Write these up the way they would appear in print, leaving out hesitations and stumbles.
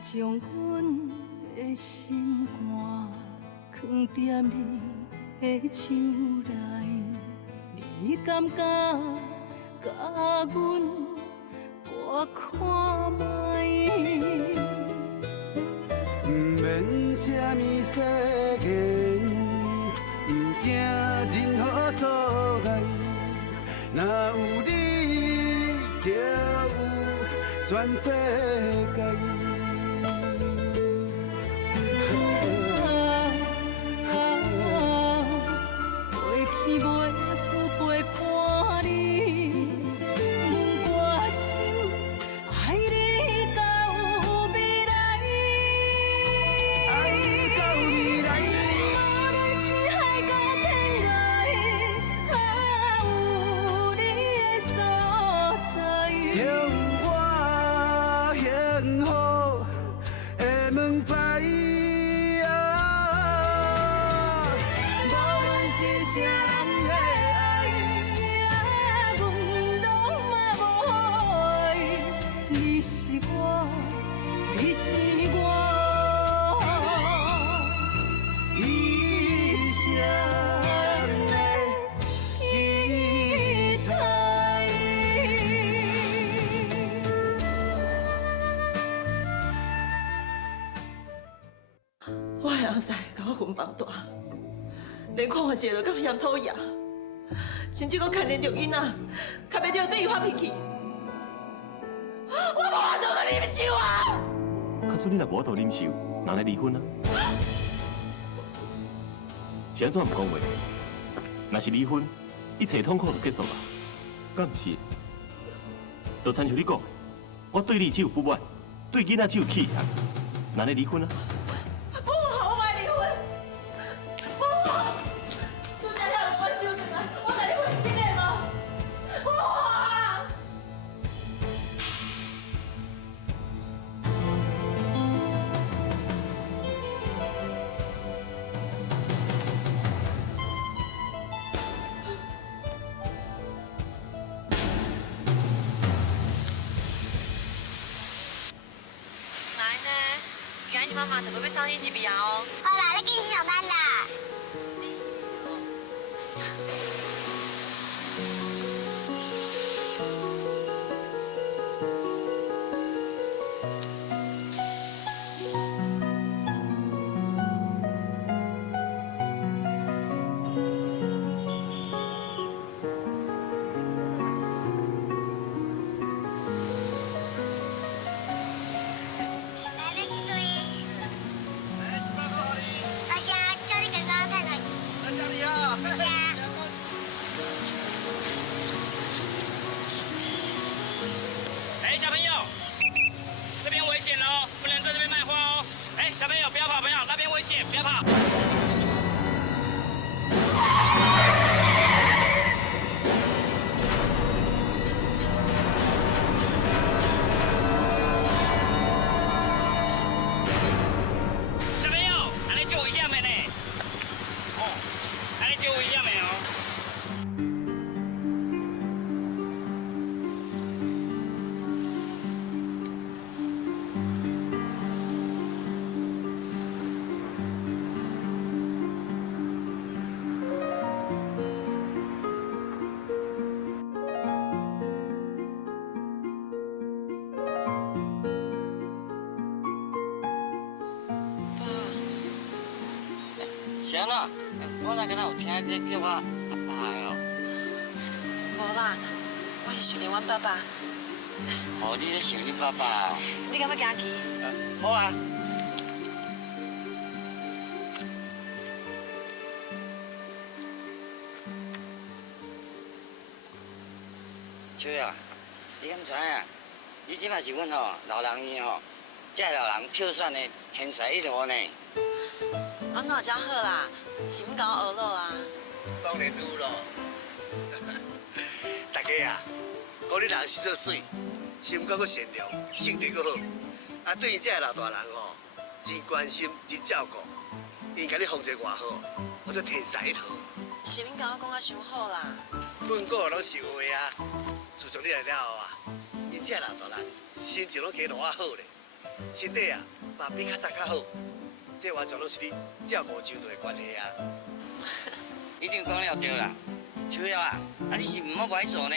将阮的心肝藏在你的手内，你敢觉甲阮我看卖？不免什么誓言，不惊任何阻碍，若有你，就有全世界。过去袂负陪伴你，问我心爱你到未来。爱你到未来。无论是海角天涯，有你的所在，就有我幸福的门牌。无论是啥人的爱，阮拢嘛无爱。你是我，你是我一生的期待。我的后生甲我分房大，连看我一个就敢嫌讨厌，甚至阁牵连着囡仔，较袂着对伊发脾气。我无法度甲忍受啊！可是你若无法度忍受，哪来离婚啊？是安怎唔讲话？若是离婚，一切痛苦就结束了，敢唔是？就亲像你讲，我对你只有不满，对囡仔只有气恨，哪来离婚啊？不好，我爱离婚。不好，杜家了有关系，我甲你分清的无？不好啊！奶奶，今日妈妈特别要送你一笔哦。好啦，你紧去上班啦。来，你去对。阿霞，叫你跟刚刚太太去。在家里啊。阿霞。哎，小朋友，这边危险哦，不能在这边卖花哦。哎，小朋友不要跑，不要，那边危险，不要跑。小朋友，安尼就危险的呢。哦，安尼就危险的哦。是安怎？我哪敢若有听你叫我阿爸的哦？无啦，我是想念阮爸爸。哦，你咧想你爸爸哦？你敢要行去？好啊。秋啊，你敢知影？你即摆是阮吼老人院吼，这老人票选的天才一流呢。我哪遮好啦，是毋甲我学咯啊？当然有咯。大家啊，讲你人实在水，心肝阁善良，性格阁好，啊，对于这个老大人哦，真关心，真照顾，因甲你奉做外号，我做天才一头。是恁甲我讲啊伤好啦。阮个拢是有话啊，自从你来了后啊，因这个老大人心情拢加偌啊好咧。身体啊嘛比较早较好，这完全拢是你照顾周到的关系啊。你顶讲了对啦，秋瑶啊，你是唔好不爱做呢？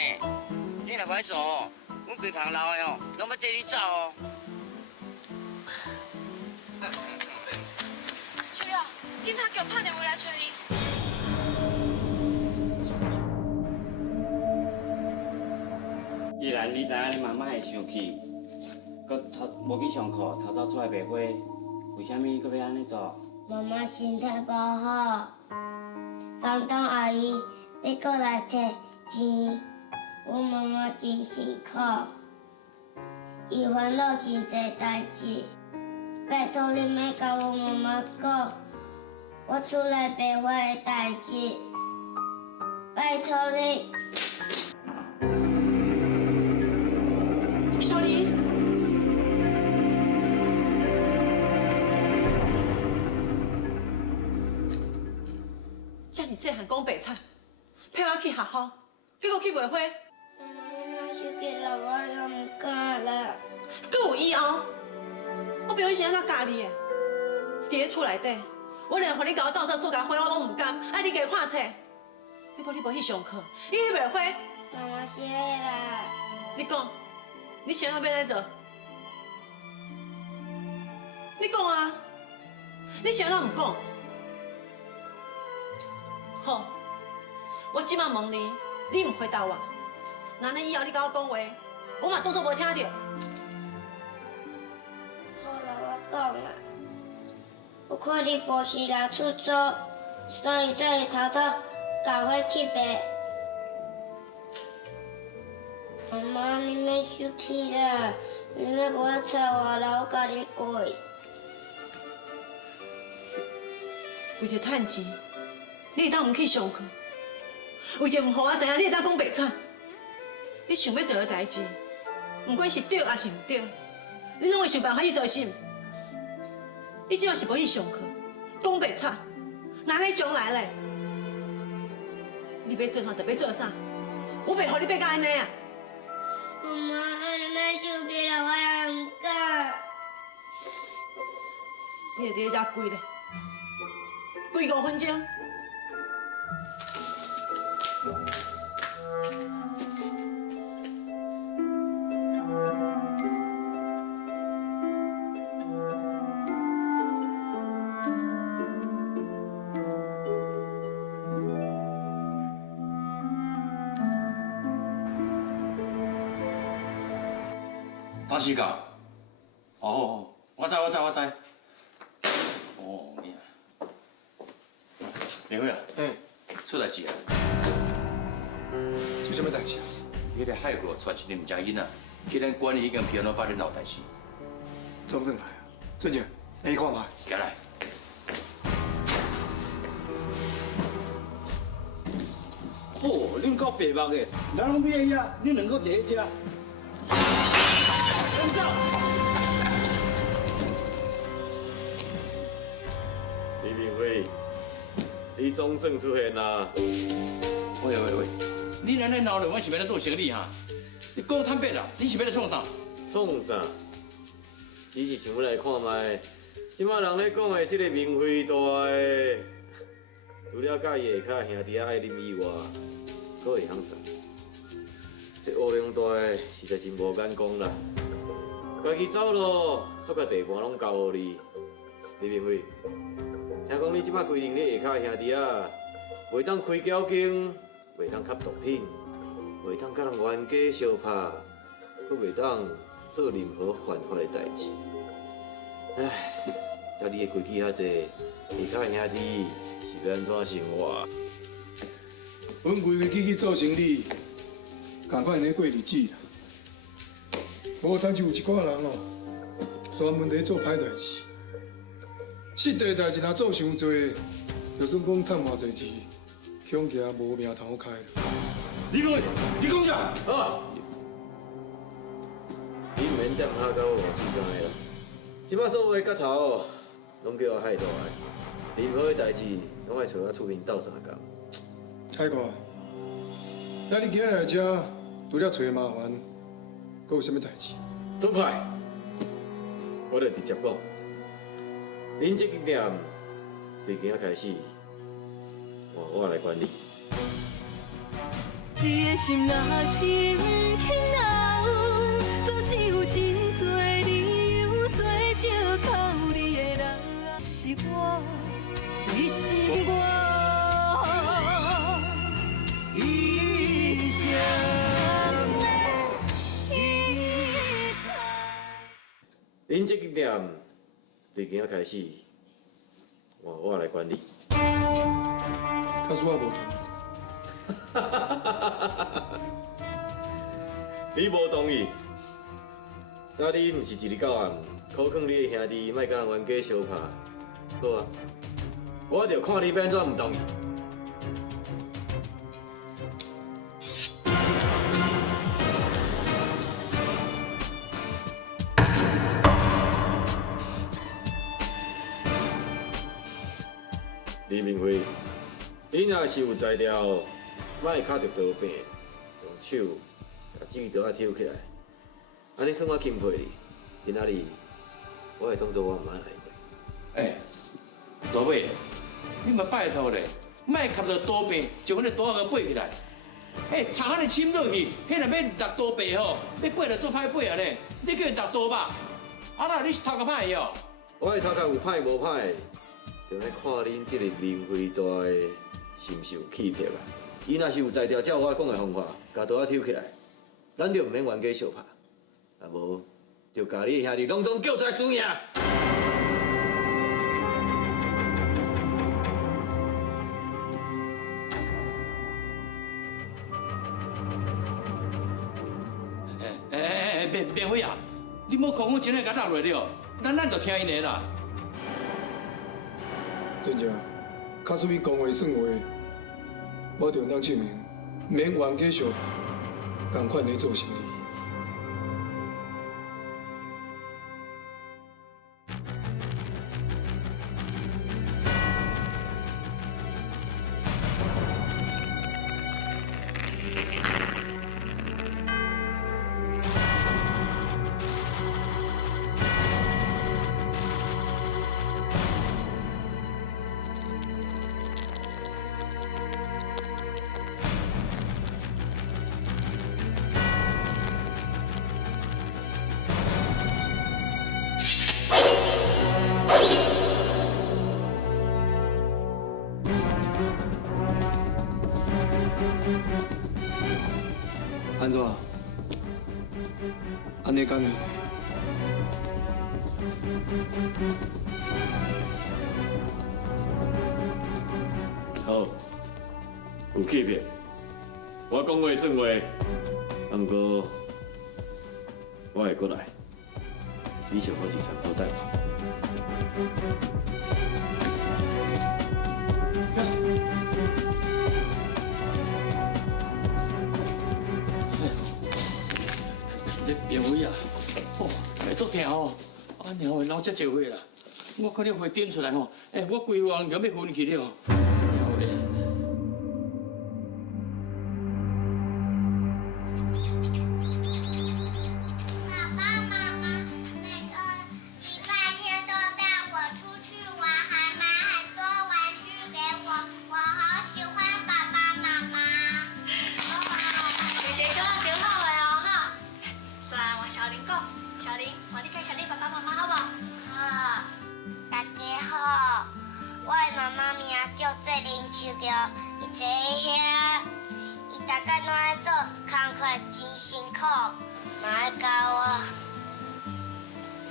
你若不爱做哦，阮规旁老的哦，拢要跟你走哦。秋瑶，警察叫拍电话来找你。既然你知影你妈妈会生气，搁无去上课，偷走出来卖花，为虾米搁要安尼做？妈妈身体不好，房东阿姨要过来摕钱，我妈妈真辛苦，伊烦恼真侪代志。拜托你莫甲我妈妈讲我出来卖花的代志，拜托你。小林，遮尔细汉讲白菜，陪我去学校，结果去卖花，妈妈手机了，我又唔敢了。搁有以后，我表现怎教你的？伫咧厝内底，我连互你甲我斗阵所甲花我拢唔甘，爱你加看册，结果你无去上课，你去卖花，妈妈谢啦。你讲。你想要要来做？你讲啊！你想要唔讲？好，我即马问你，你唔回答我。那你以后你甲我讲话，我嘛当作无听到。好啦，我讲啦。我看你无时来出租，所以才会偷偷搞花去卖。妈妈，你免生气啦，你莫无吵我啦，我甲你过。为着趁钱，你会当唔去上课？为着唔互我知影，你会当讲白惨？你想要做的代志，不管是对还是唔对，你拢会想办法去做心。你即马是无去上课，讲白惨，那你将来咧，你要做啥就要做啥，我袂互你变甲安尼啊！妈妈，你莫生气啦，我也唔敢。你会伫遮跪咧，跪5分钟。打时间。哦，我知。哦呀，明辉啊，出代志啊！出什么代志啊？迄个海国带一个唔正囡仔，去咱馆里已经骗到8年闹代志。总算来啊！俊杰，你看嘛。行来。哦，恁够白目的，人拢变遐，恁两个坐喺遮。跟走。李明辉，你总算出现啦！喂，你安尼闹了，我是要来做生意哈？你讲坦白啦，你是要来创啥？创啥？只是想要来看卖，即马人咧讲的这个明辉大的，除了甲伊下骹兄弟爱啉以外，佫会晓啥？这乌龙大的实在真无眼光啦！家己走路，煞甲地盘拢交互你，李明辉。听讲你即摆规定你下骹兄弟啊，袂当开交警，袂当吸毒品，袂当甲人冤家相拍，佫袂当做任何犯法的代志。唉，甲你的规矩遐济，下骹兄弟是要安怎生活？阮规矩去做生意，共款咧过日子啦。无参就有一寡人哦，专门咧做歹代志。实地代志若做伤多，就算讲趁偌济钱，恐惊无命头开啦。李明辉，你讲啥？好，你毋免踮遐甲我换四三个啦。即摆所有的角头，拢叫我海大个，任何的代志拢爱找我出面斗相共。彩哥，那你今日来遮，除了找麻烦，阁有啥物代志？总快，我就直接讲，恁这间店从今仔开始，我来管理。你的心若是不肯留，总是有真多理由做借口。你的人是我，你是我，一生的依靠。恁这间店从今仔开始，我来管理。他说我无同意。你无同意？那你毋是一日到晚考劝你的兄弟，莫甲人冤家相拍，好啊？我着看你要安怎毋同意。李明辉，你若是有才调，莫卡着刀柄，用手把指刀仔抽起来，安尼算我钦佩你。今仔日我会当做我妈来陪。哎，老妹，你嘛拜托咧，莫卡着刀柄，就阮个刀仔背起来。哎，长安尼深落去，迄若要落刀背吼，要背着做歹背啊咧，你叫人落刀吧？啊那你是头壳歹的哦？我的头壳有歹无歹，就来看恁这个明辉大的是毋是有气魄啊？伊若是有才调，照我讲的方法，把刀仔抽起来，咱就毋免冤家相拍，啊无就甲你的兄弟拢总叫出来输赢。免会啊！你莫讲我真个甲打落了，咱就听因的啦。真正，卡属于讲话算话，我着当证明，免冤家相拍，共款咧做生意。安怎？安尼讲呢？好，有气魄。我讲话算话，不过我会过来。你想好一场好待你别位啊！哦，会足疼哦。啊，猫的老遮济岁啦，我可能会点出来吼。哎，我规路人都要昏去了。猫的。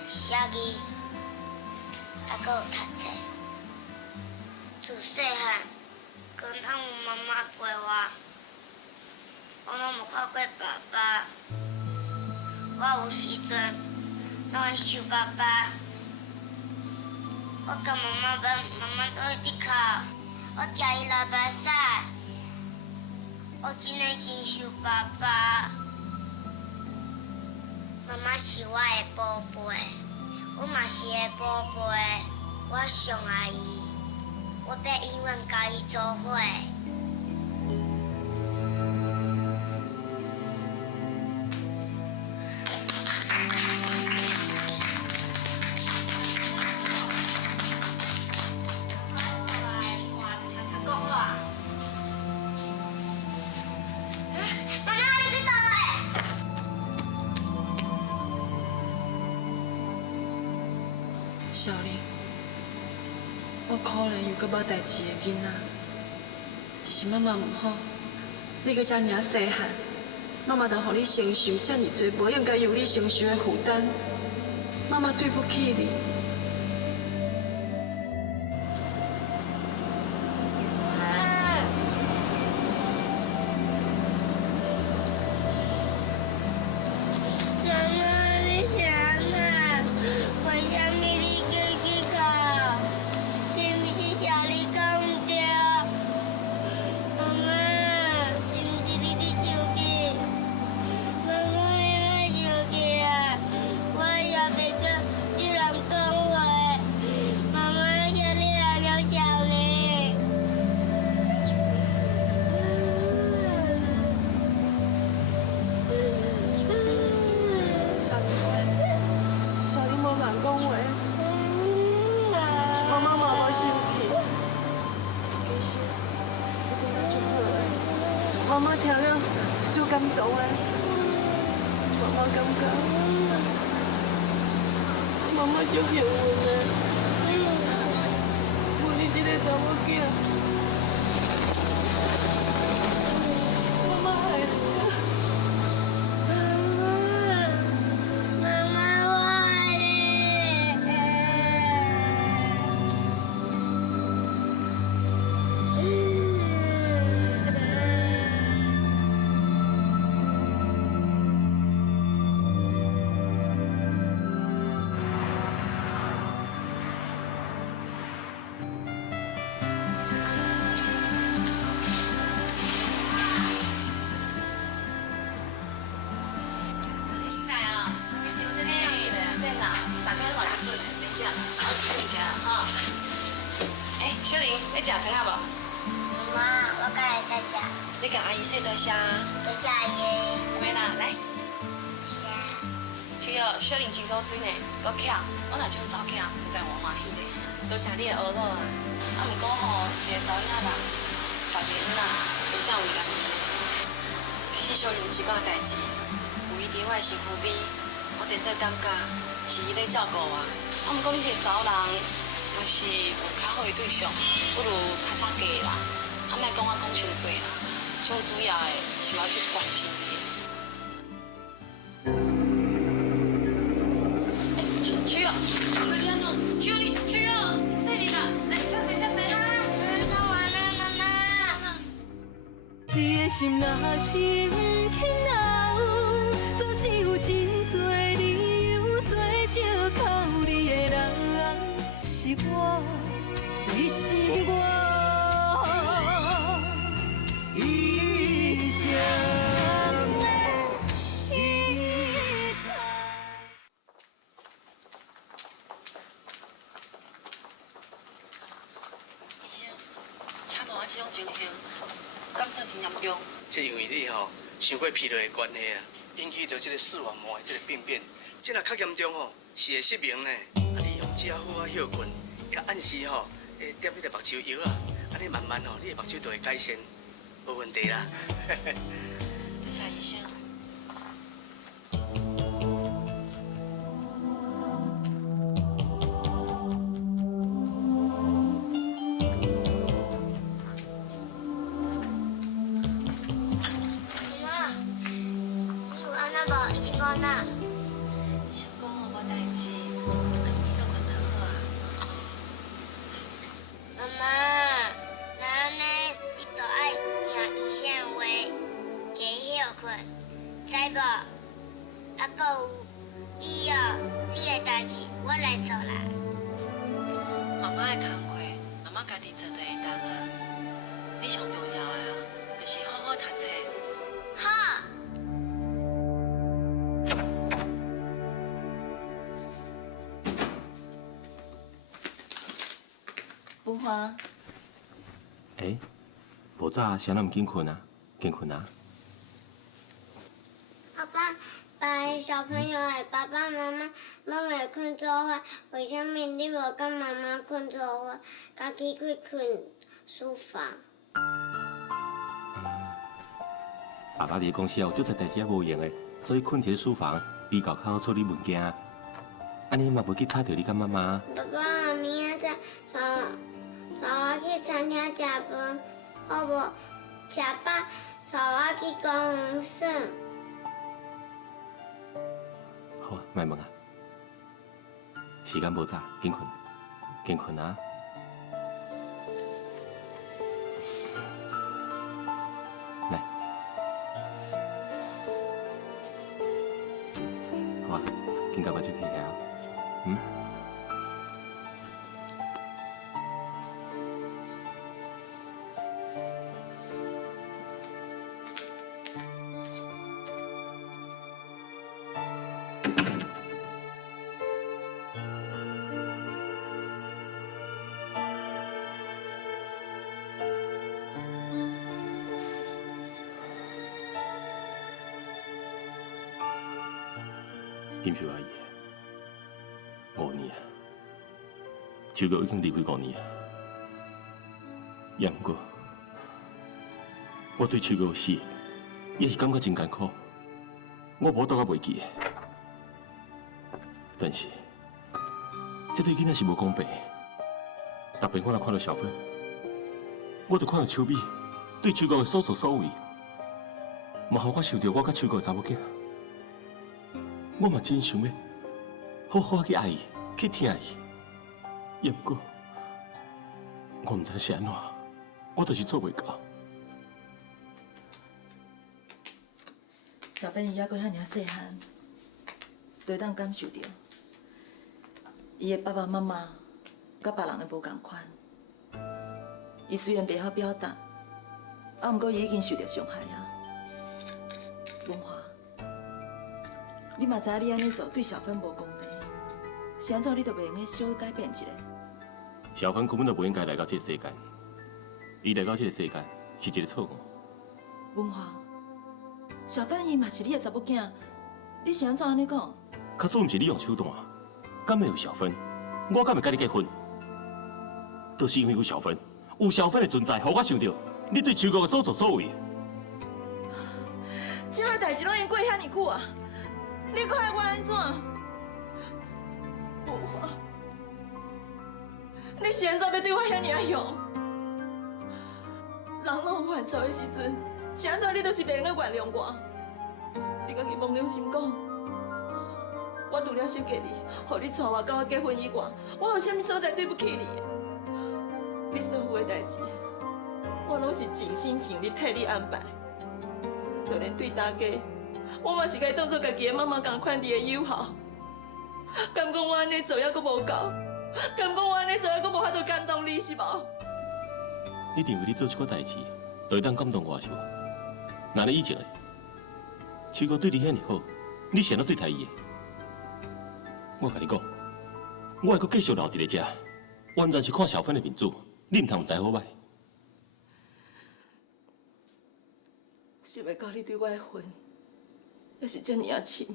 写字，还阁有读册。自细汉，跟拢有妈妈陪我拢无看过爸爸。我有时阵拢会想爸爸。我甲妈妈问，妈妈倒伫伫哭。我惊伊流目屎。我真诶真想爸爸。妈妈是我的宝贝，我嘛是个宝贝，我上爱伊，我要永远甲伊做伙。小玲，我可怜又搁无代志的囡仔，是妈妈唔好，你搁遮尔细汉，妈妈就让你承受遮尔多无应该由你承受的负担，妈妈对不起你。妈妈听了就感动的，妈妈感觉，妈妈足幸运的，有你这个查某囝，妈妈爱你。妈妈，我爱你。小玲，要食汤啊无？妈，我敢会使食。你甲阿姨说多谢。多谢阿姨。有诶啦，来。多谢。是哦，小玲真够水呢，够巧。我若种查囝，有在偌欢喜咧。多谢你的婀娜啊！啊，毋过吼，一个查囝人，别人啦，真正为难。其实小玲即摆代志，有伊伫我的身躯边，我真正感觉是伊咧照顾我。啊，毋过你一个查某人。若是有较好的对象，不如较早嫁啦。啊，莫讲我讲伤多啦，上主要的是我就是关心你。去了，回家了，去了，去了，谢你啦，来，下坐下坐。干完了，妈妈。你的心若是不肯留，总是有真多理由做借口你的人。是我，你是我，一生的依靠。医生，请问我这种情形，敢算真严重？这因为你吼伤过疲劳的关系啊，引起到这个视网膜的这个病变。这若较严重吼，是会失明呢。啊，你用食好啊休困，也按时吼，点迄个目睭药啊，安尼慢慢吼，你的目睭就会改善，无问题啦。多谢医生。妈，你有安那无？医生讲哪？医生讲我无代志，你都困得好啊。妈妈，那安尼你就爱听医生的话，加休困，知无？啊，搁有以后你的代志我来做啦。妈妈的工课，妈妈家己做就会当啊。你上重要的啊，就是好好读册。好。不花。无早谁那么紧困啊？紧困啊？爸爸，别小朋友的爸爸妈妈拢会困做伙，为什么你无跟妈妈困做伙，家己去困书房？爸爸伫公司有足侪代志也无用的，所以困伫书房比较好处理物件。安尼嘛袂去吵着你甲妈妈。爸爸，明仔载带我去餐厅食饭，好无？吃饱带我去公园耍。好啊，莫问啊。时间无早，紧困，紧困啊。来，好啊，紧甲目睭起起啊。嗯。金秀阿姨，5年啊，秋哥已经离开5年啊。也毋过，我对秋哥死，也是感觉真艰苦，我无倒啊袂记的。但是，这对囡仔是无公平的。逐遍我若看到小芬，我就看到秋美对秋哥的所作所为，嘛互我想到我甲秋哥的查某囝。我嘛真想要好好去爱伊，去疼伊。也毋过，我毋知是安怎，我就是做袂到。小芬伊还阁遐尔细汉，就当感受到伊的爸爸妈妈甲别人的无共款。伊虽然袂晓表达，啊，毋过伊已经受到伤害啊。文华，你嘛知影你安尼做对小芬无公平，是安怎你都袂用去小改变一下？小芬根本就不应该来到这个世间，伊来到这个世间是一个错误。文华，小芬伊嘛是你的查某囝，你是安怎安尼讲？假使毋是你用手段，敢会有小芬？我敢会甲你结婚？都是因为有小芬，有小芬的存在，互我想到你对秋哥的所作所为。这下代志拢已经过遐尼久啊，你搁爱我安怎？文华，你是安怎要对我遐尔凶？人拢有犯错的时阵，是安怎你都是袂用原谅我？你家己摸良心讲，我除了想嫁你，互你带我甲我结婚以外，我有啥物所在对不起你？你所有的代志，我拢是尽心尽力替你安排。就连对大家，我嘛是该当作家己的妈妈共款伫的友好。敢讲我安尼做还阁无够？敢讲我安尼做还阁无法度感动你是无？你认为你做这个代志，就会当感动我是无？那你以前的秋哥对你遐尼好，你是安怎对待伊的？我甲你讲，我会阁继续留伫咧遮，完全是看小芬的面子，你唔通知好歹。想要到你对我的婚，还是这么深。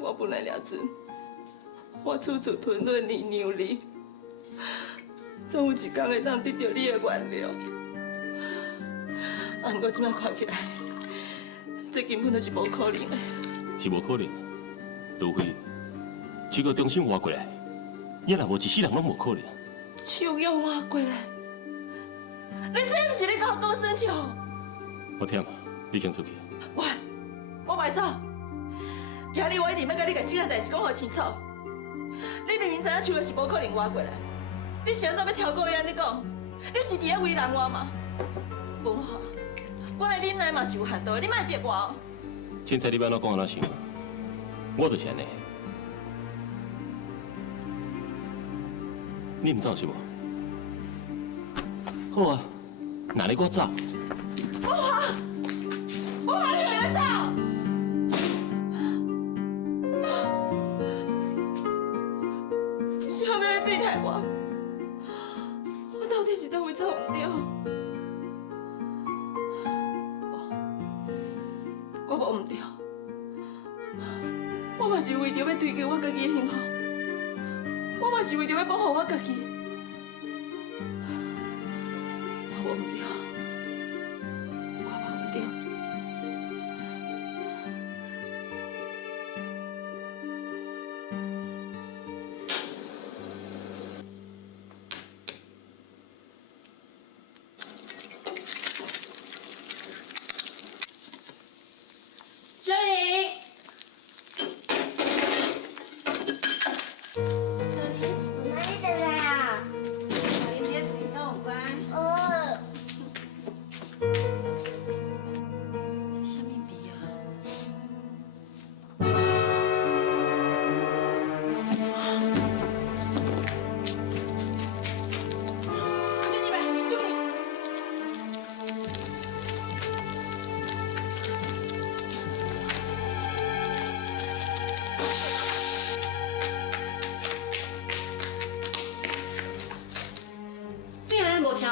我本来了阵，我处处吞吞你让你，总有一天会当得到你的原谅。啊，不过即摆看起来，这根本就是无可能的。是无可能，除非秋哥重新活过来，也若无一世人拢无可能。手要活过来，你这不是咧甲我讲生气哦？我忝，你先出去。我袂走。今日我一定要甲你甲这件代志讲好清楚。你明明知影秋哥是无可能活过来，你是安怎要挑故意安尼讲？你是伫咧为难我吗？文华，我的忍耐嘛是有限度的，你莫逼我哦。凊彩你要安怎讲安怎想，我就是安尼。你唔走是无？好啊，那你我走。文华，文华，你别走！是后面对待我，我到底是倒位做唔对？我无唔对，我嘛是为着要追求我家己的幸福，我嘛是为着要保护我家己。我无唔对。对，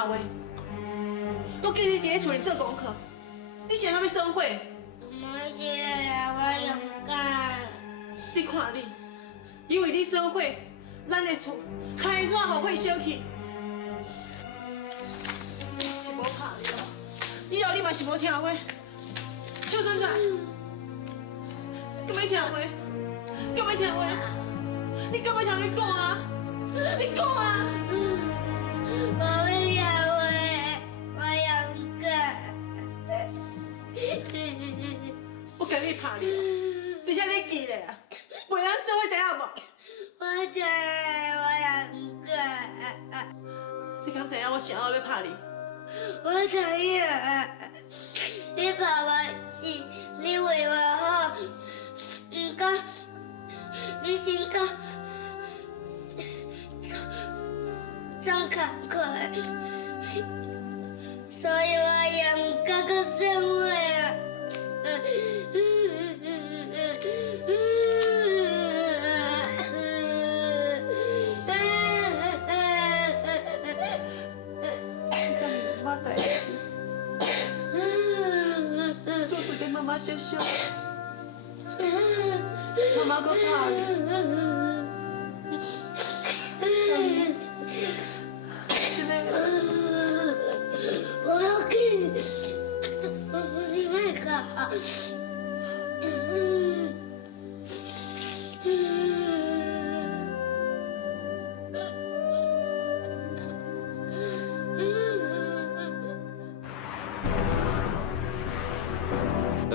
话？我叫你伫咧厝里做功课，你想要生火？妈是啦，我勇敢。你看你，因为你生火，咱的厝才会热，火烧起。是无拍你哦，以后你嘛是无听话，手伸出来，敢要听话？敢要听话？你敢要听你讲啊？你讲啊！我要听话，我勇敢。我今日拍你，而且你记咧啊，袂晓说话知影无？我知，我勇敢。你敢知影我想要要拍你？我知影，你拍我是你为我好，毋过你性格总坎坷，所以我勇敢个生活啊。我代志，叔叔跟妈妈小小，妈妈搁拍你，现在我要给你那个。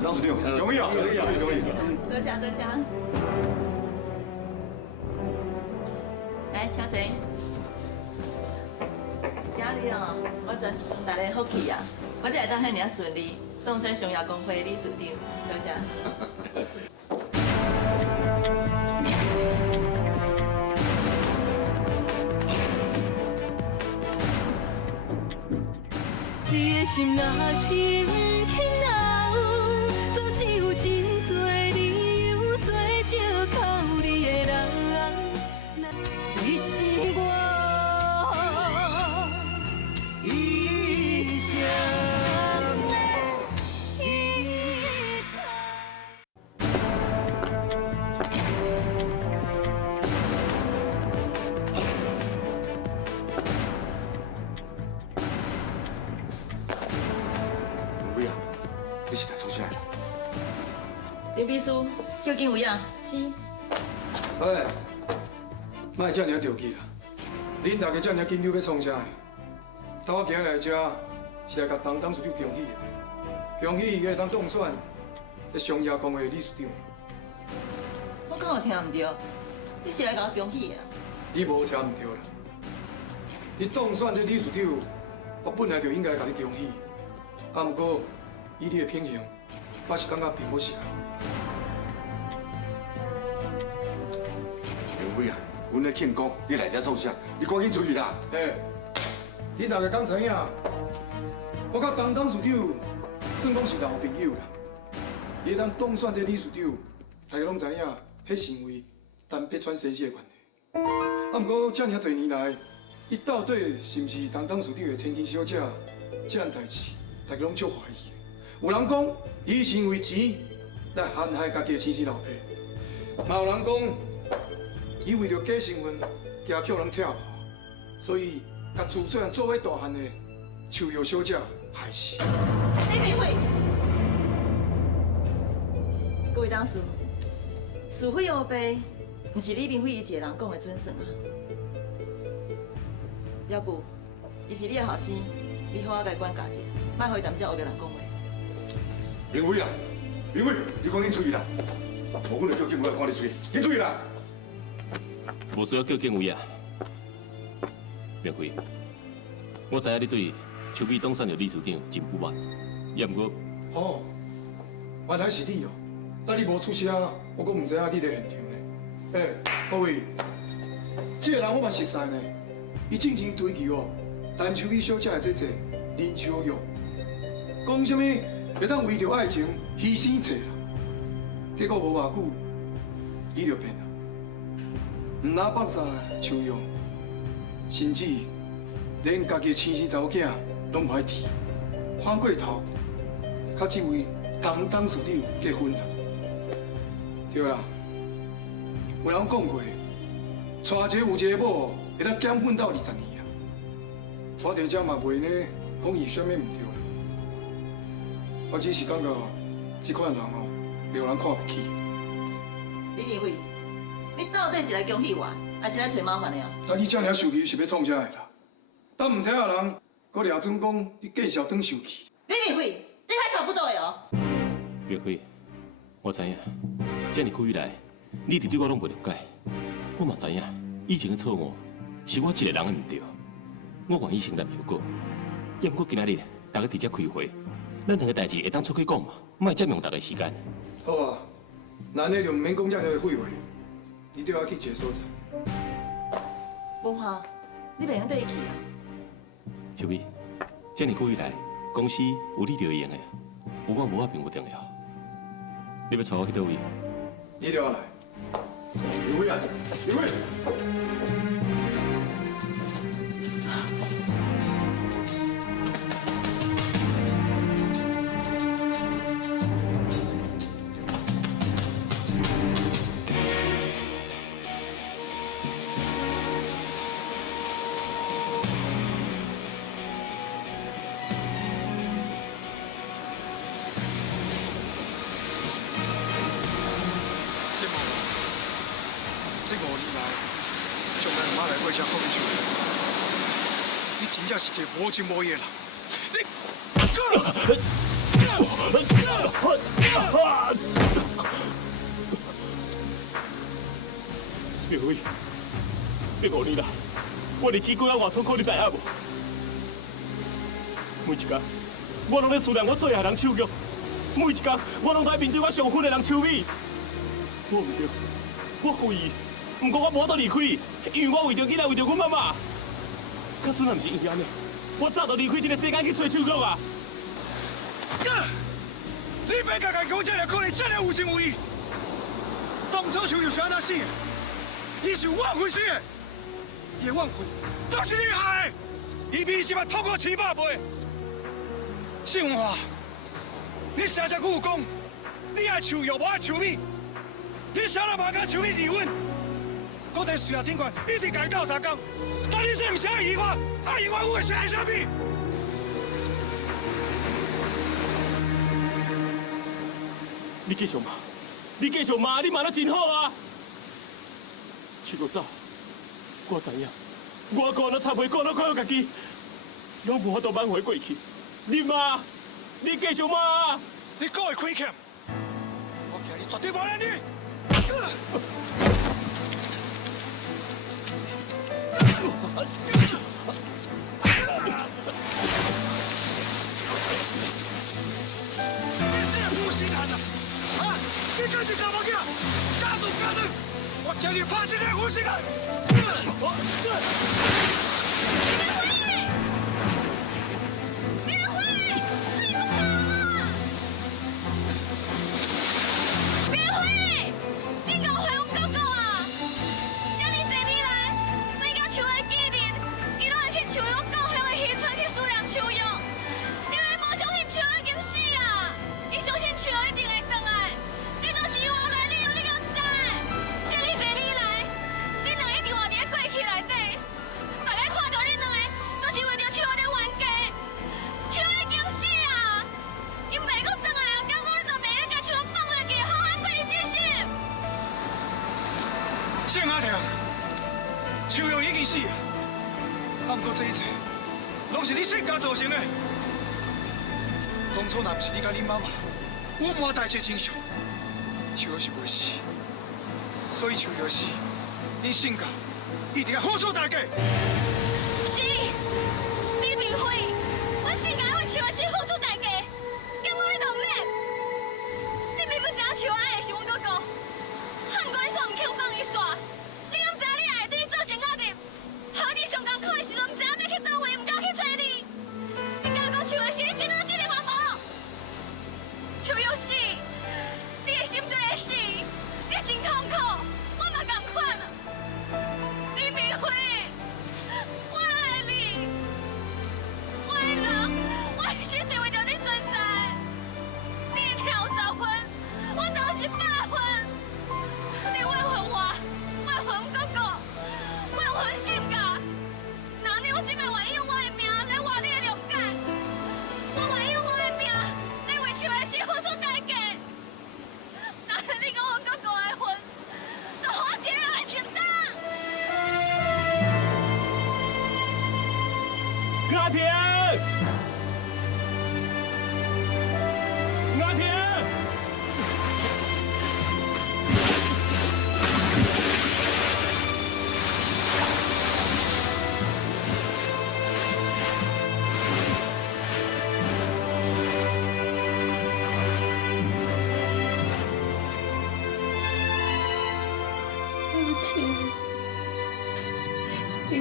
当处长，容易啊，容易啊，容易。多谢多谢。来，请坐。今日哦，我真是大家福气啊！我才会当遐尔顺利，当选商业工会理事长，多谢。你的心若是不肯留，总是有真多理由做借口你的人。你是我一生的依靠。伟啊，你是来做啥的？林秘书，叫警卫啊。是。喂，莫遮尔着急啦！恁大家遮尔紧张要创啥？但我今日来遮是来甲董事长恭喜的，恭喜伊会当当选的商业工会理事长。我敢有听唔对？你是来甲我恭喜的啊？你无听唔对啦！你当选的理事长，我本来就应该甲你恭喜。啊，不过以你的品行，我是感觉并不适合。杨伟啊，阮咧庆功，你来遮做啥？你赶紧出去啦！嘿，恁大家敢知影？我甲董事长算讲是老朋友啦。伊会当当选的理事长，大家拢知影，迄是因为陈北川先生的关系。啊，不过遮尔侪年来，伊到底是毋是董事长的千金小姐？这样代志，大家拢足怀疑的。有人讲，伊是因为钱来陷害家己的亲生老爸；嘛有人讲，伊为着假身份，惊叫人跳河，所以甲自细做伙大汉的秋瑶小姐害死。李明慧，各位董事，是非黑白，不是李明慧伊一个人讲的准算啊。要不，伊是你的后生，你好好甲伊管教者，莫互伊谈这黑白人讲话。明辉啊，明辉，你赶紧出去啦！无阮就叫警卫来赶你出去，紧出去啦！无需要叫警卫啊，明辉，我知影你对邱美当选的理事长真不满，也毋过，哦，原来是你哦！但你无出声，我阁唔知影你伫现场呢。各位，这个人我嘛熟悉呢，伊正经追求哦，陈秋美小姐的姐姐林秋玉，讲什么会当为着爱情牺牲一切啦。结果无偌久，伊就变啦，唔拿放下秋玉，甚至连家己亲生查某囝拢唔爱提，反过头，甲这位堂当属长结婚啦。对啦，有人讲过，娶一个有一个某，会当减婚到20年啦。我伫遮嘛袂呢讲伊啥物唔对啦，我只是感觉这款人哦，袂有人看不起。李明辉，你到底是来恭喜我，还是来找麻烦的啊？那你这尔受气是要创啥的啦？等唔知影人，搁掠准讲你继续当受气。李明辉，你还差不多的哦。明辉，我知影，这么久以来，你一直对我拢袂了解。我嘛知影，以前的错误是我一个人的唔对。我愿意承担后果。要不过今仔日大家直接开会，咱两个代志会当出去讲嘛，莫占用大家时间。好啊，那你就唔免讲这样的废话，你对我去一个所在。文华，你袂用对伊去啊？小美，这么久以来，公司有你就会用的，有我无我并不重要。你要带我去倒位？你就要来。刘伟啊，刘伟。这5年来，从咱妈来过遮靠你厝，你真正是一个无情无义的人。苗伟，这5年来，我日子过啊偌痛苦，你知影无？每一天，我拢在思念我最爱人手玉，每一天，我拢在面对我上恨的人秋美。我唔对，我负伊。 不过我无得离开，因为我为着囡仔，为着阮妈妈。可是若唔是因安尼，我早就离开这个世界去找手玉啊！你别甲家讲这个可能真的有情有义。当初手玉是安怎死的？伊是冤魂死的，伊的冤魂都是你害的。伊比是嘛透过700倍。姓文华，你常常跟我讲，你爱手玉，无爱手美，你啥人嘛甲手美离婚？ 我在事业顶悬一直甲伊斗相共，但你这毋是爱伊我，爱伊我是爱啥物？你继续骂，你继续骂，你骂得真好啊！去我走，我知影，我讲了插袂讲，了看我家己，拢无法度挽回过去。你骂，你继续骂，你讲会亏欠，我今日绝对无让你。 你赶紧找我去！家族家人，我叫你发现你无心啊！别回！你给我回我哥哥啊！这么多年来，每个树的纪念，伊拢会去树用故乡的渔村去思念树用。因为无相信树已经死啊，伊相信树一定会回来。 这都是我来利用你个知。这么多年来，你两个伫活伫过去内底，大家看到你两个，都是为着树在冤家。树已经死啊，因袂阁回来啊，结果你就袂个甲树放回去，好好过日子是。姓阿良，树用已经死，啊，不过这一切，拢是你性格造成的。当初若不是你甲恁妈妈隐瞒代志真相。 树是袂死，所以树要死，你性格一定要付出代价。是，李明辉，我性格为树死付出代价，结果你就免。你明明知影树爱的是阮哥哥，汉过你煞唔肯放伊煞，你敢知影你爱对你造成压力？害你上艰苦的时阵，唔知影要去倒位，唔敢去找你。你敢讲树的死，你真有这个话无？树要死。 你的心对的死，你真痛苦，我嘛同款啊。李明辉，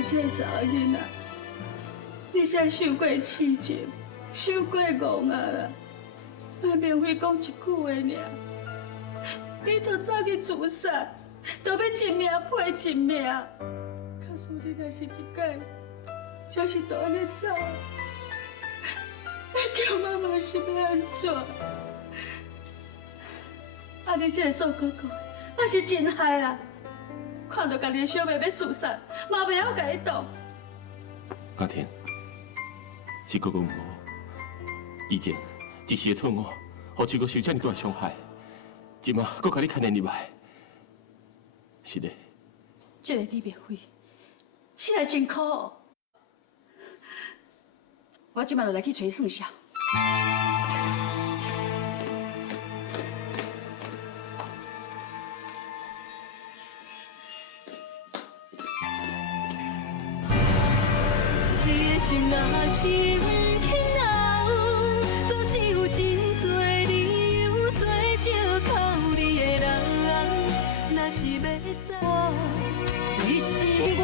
你这查某囡仔，你才受过痴情，受过戆啊啦！阿明辉讲一句话尔，你都走去自杀，都要一命赔一命。假使你若是一届，就是都安尼走，你叫妈妈是要安怎？啊，你这个做哥哥，那是真害啦！看到家己的小妹要自杀，嘛袂晓甲伊挡。阿天，是哥哥唔好，以前一时的错误，何须阁受这么大的伤害？今嘛阁甲你牵连入来，是的。这个李明辉，实在真可恶。我即马就来去找伊算账。你的心若是不肯留，总是有真多理由做借口你的人。若是要知我，你是我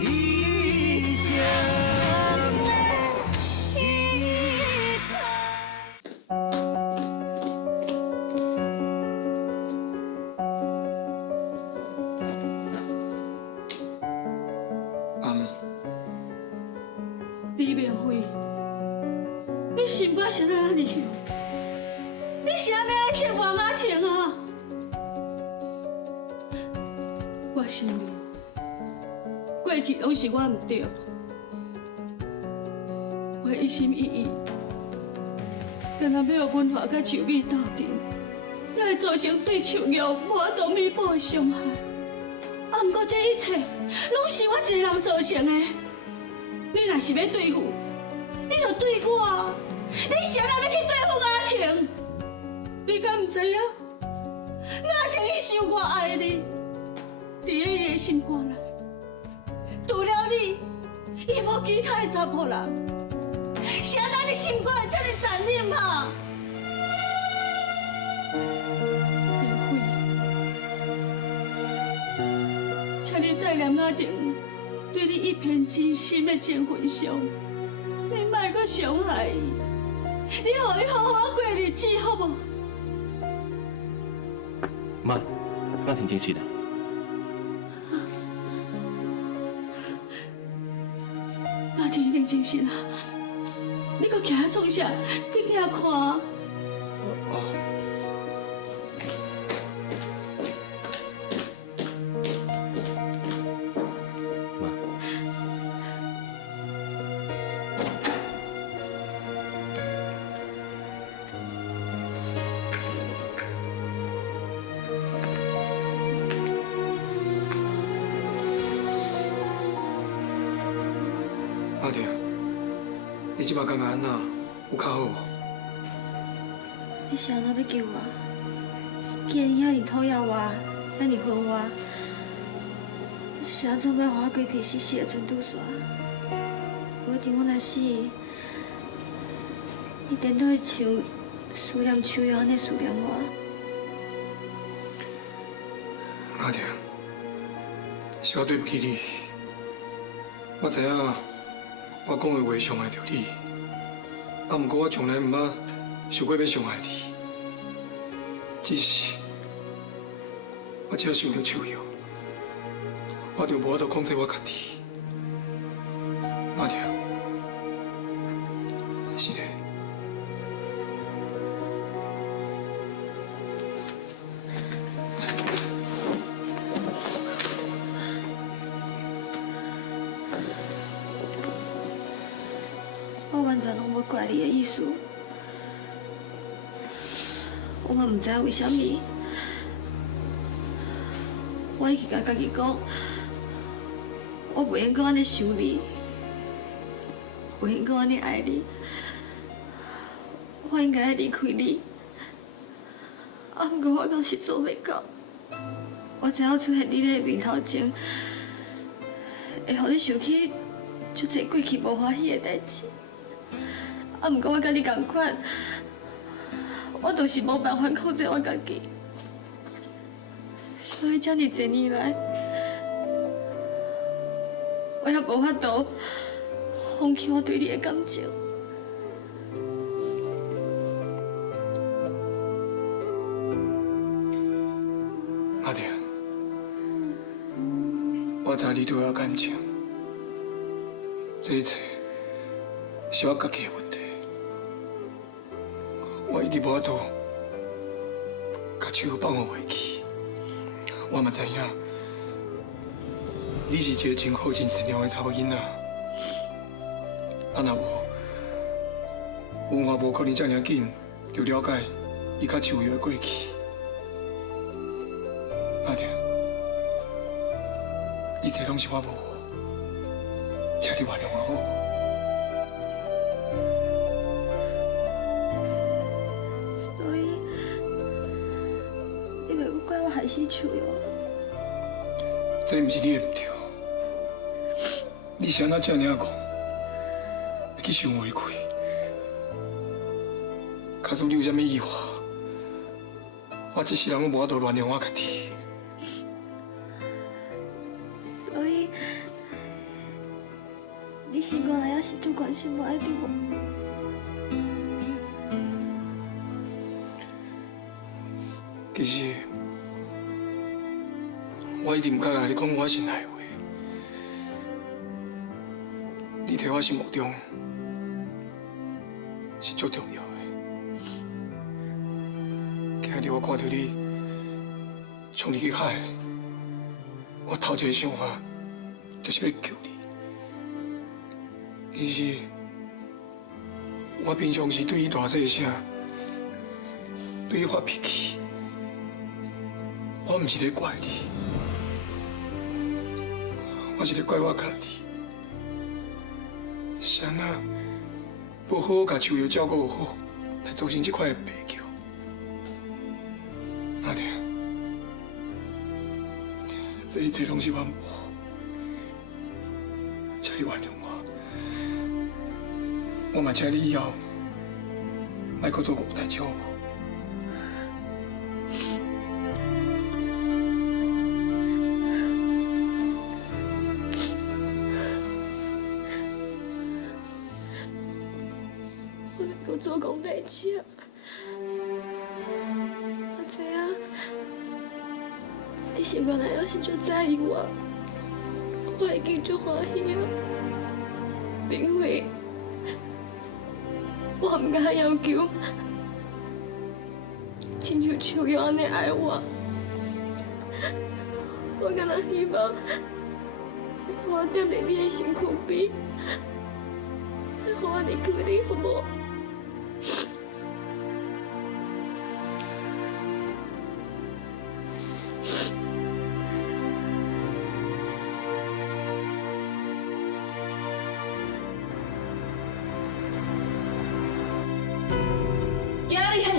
一生的依靠。李明辉，你心肝是哪里去？你是要来接我阿婷啊？我承认，过去拢是我唔对，我一心一意，干那要阮华甲树美斗阵，才会造成对树玉无法度弥补的伤害。啊，不过这一切拢是我一个人造成的。你若是要对付，你就对我。你谁人要去对付阿婷？你敢唔知影？阿婷伊想我爱你，伫伊的心肝内，除了你，伊无其他的查甫人。谁人的心肝会这么残忍啊？林慧，请你带念阿婷。对你一片真心的情分上，你莫阁伤害伊，你让伊好好过日子，好无？妈，阿婷真是啦。阿婷已经真实啦，你阁徛在创啥？去遐看。阿婷，你即摆感觉安那？有较好无？你是安怎要救我？既然遐尼讨厌我，遐尼恨我，是安怎要互我过去死死的存拄煞？我定我若死，你颠倒会像思念树叶安尼思念我。阿婷，是我对不起你。我知影我讲的话伤害着你，啊，不过我从来唔捌想过要伤害你，只是我只要想到手药，我就无法度控制我家己。阿婷，是的。我完全拢无怪你的意思，我嘛唔知为什么，我已经甲家己讲，我袂应该安尼想你，袂应该安尼爱你，我应该离开你，啊，不过我到是做袂到，我知影出现你的面头前，会互你想起足侪过去无欢喜的代志。啊，不过我甲你同款，我就是无办法控制我家己，所以这么多年来，我也无法度放弃我对你的感情。阿婷，我知你对我有感情，这一切是我家己的问题。我一直无法度把手放我袂去。我嘛知影，你是一个真好、真善良的查某囡仔。啊，若无，我无可能这么紧就了解伊甲秋瑶的过去。阿婷，一切拢是我无好，请你原谅我好无？所以，你袂怪我害死秋瑶？这毋是你的唔对，你是安怎这样讲？会去想违规？假使你有啥物意外，我一世人我无法度原谅我家己。所以，你是原来也是最关心我的对无？其实，我一直唔敢甲你讲我心内的话。你在我心目中是最重要的。今日我看到你冲你去海，我头一个想法就是要救你。其实，我平常时对伊大细声，对伊发脾气。我唔是在怪你，我是在怪我家己。是安那无好好把秋瑶照顾好，才造成这块白桥。阿婷，这一切拢是我无好，请你原谅我。我嘛请你以后莫搁做误代志好无？做讲代志啊！我知影，你是原来也是足在意我，我已经足欢喜啊。明慧，我唔敢要求，亲像秋瑶安尼爱我，我敢若希望我踮在你的身躯边，我离开你好无？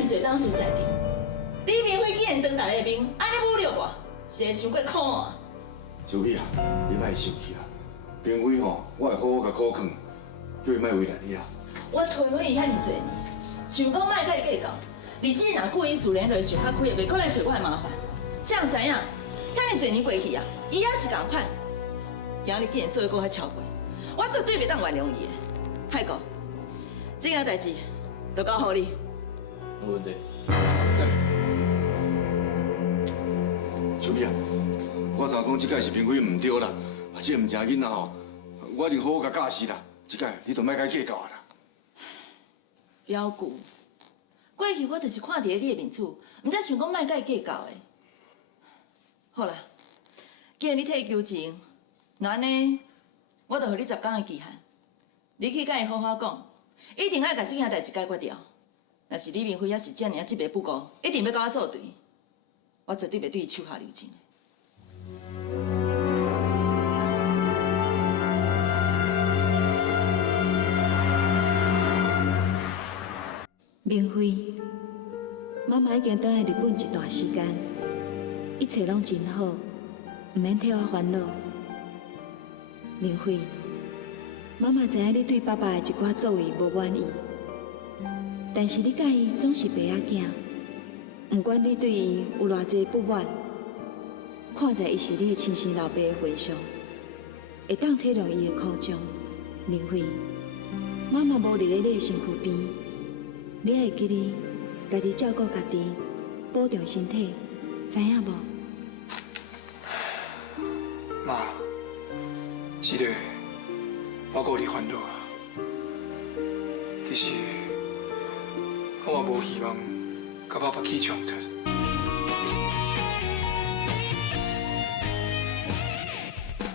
侪当输在场，李明辉竟然当大个面，安尼侮辱我，实在伤过可啊！小美啊，你莫生气啊！明辉吼，我会好好甲考劝，叫伊莫为难你啊。我推诿伊遐尼侪年，想讲莫甲伊计较，而且若故意自然就想较开，袂过来找我的麻烦。谁人知影，遐尼侪年过去啊，伊也是共款。今日竟然做一个遐超过，我绝对袂当原谅伊的。海哥，这件代志就交互你。没问题。小美啊，我知讲这届是明辉唔对啦，这个唔正囡仔吼，我一定好好甲教示啦。这届你就莫甲计较啊啦。表姑，过去我就是看伫你的面处，唔才想讲莫甲伊计较的。好啦，既然你替伊求情，那安尼我就予你10天的期限，你去甲伊好好讲，一定要甲这件代志解决掉。若是李明辉也是这样执迷不悟，一定要甲我作对，我绝对袂对伊手下留情。明辉，妈妈已经等在日本一段时间，一切拢真好，唔免替我烦恼。明辉，妈妈知影你对爸爸的一寡作为无满意。但是你甲伊总是爸仔囝，不管你对伊有偌济不满，看在伊是你的亲生老爸的份上，会当体谅伊的苦衷。明慧，妈妈无伫咧你的身躯边，你会记哩，家己照顾家己，保重身体，知影无？妈，是的，我有你烦恼啊。其实，我也无希望甲爸爸起冲突。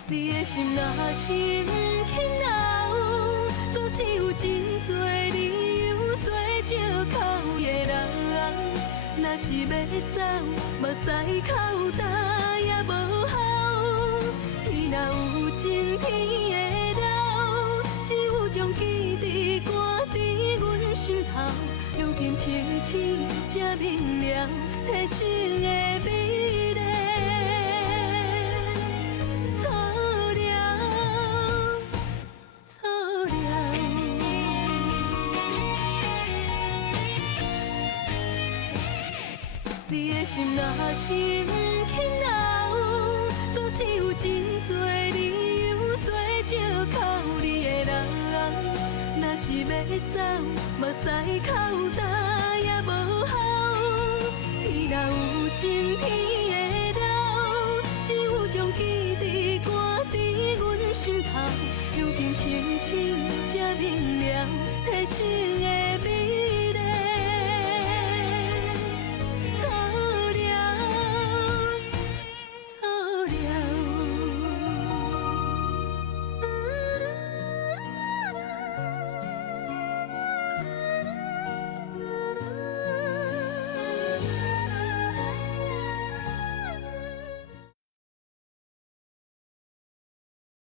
你的心若是不肯留，总是有真多理由做借口的人。若是要走，目屎口干也无效。天若有情，天会留，只有将记忆赶伫阮心头。如今清醒才明了，提醒的美丽。你的心若是不肯留，总是有真多理由做借口你的人。若是要走，目屎口干也无效。天若有情，天会留，只有将记忆赶伫阮心头。如今清醒才明了，提醒。